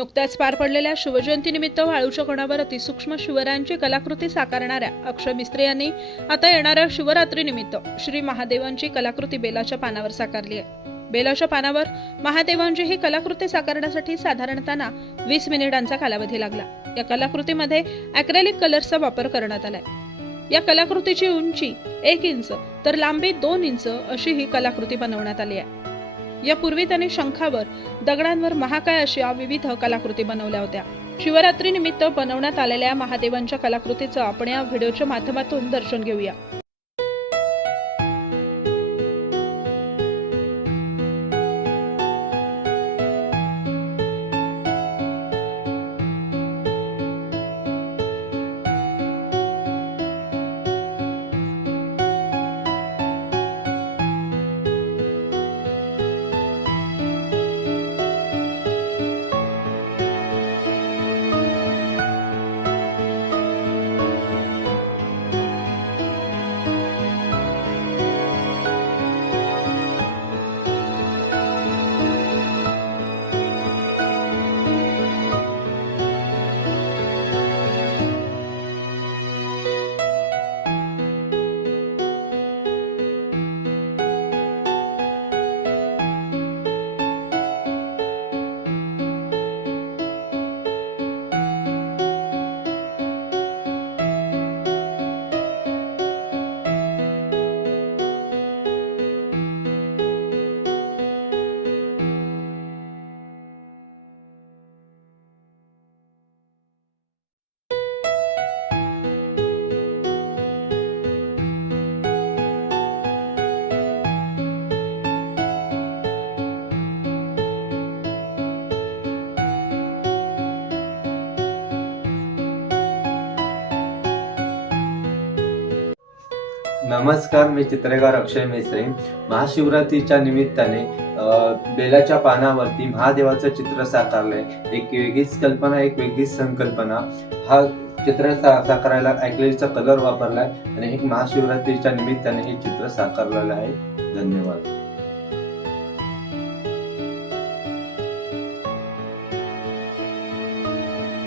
नुकत्याच पार पडलेल्या शिवजयंतीनिमित्त वाळूच्या कोणावर अतिसूक्ष्म शिवरायांची कलाकृती साकारणाऱ्या अक्षय मिस्त्री यांनी आता येणाऱ्या शिवरात्रीनिमित्त श्री महादेवांची कलाकृती बेलाच्या पानावर साकारली आहे. बेलाच्या पानावर महादेवांची ही कलाकृती साकारण्यासाठी साधारणतः वीस मिनिटांचा कालावधी लागला. या कलाकृतीमध्ये अॅक्रेलिक कलर्सचा वापर करण्यात आलाय. या कलाकृतीची उंची एक इंच तर लांबी दोन इंच अशी ही कलाकृती बनवण्यात आली आहे. यापूर्वी त्यांनी शंखावर दगडांवर महाकाय अशा विविध कलाकृती बनवल्या होत्या. शिवरात्री निमित्त बनवण्यात आलेल्या महादेवांच्या कलाकृतीचं आपण या व्हिडिओच्या माध्यमातून दर्शन घेऊया. नमस्कार मी चित्रकार अक्षय मेसरे. महाशिवरात्रीच्या निमित्ताने बेलाच्या पानावरती महादेवाचं चित्र साकारलंय. एक वेगळीच कल्पना एक वेगळीच संकल्पना. हा चित्र साकारायला ॲक्रेलिकचा कलर वापरलाय आणि एक महाशिवरात्रीच्या निमित्ताने हे चित्र साकारलेलं आहे. धन्यवाद.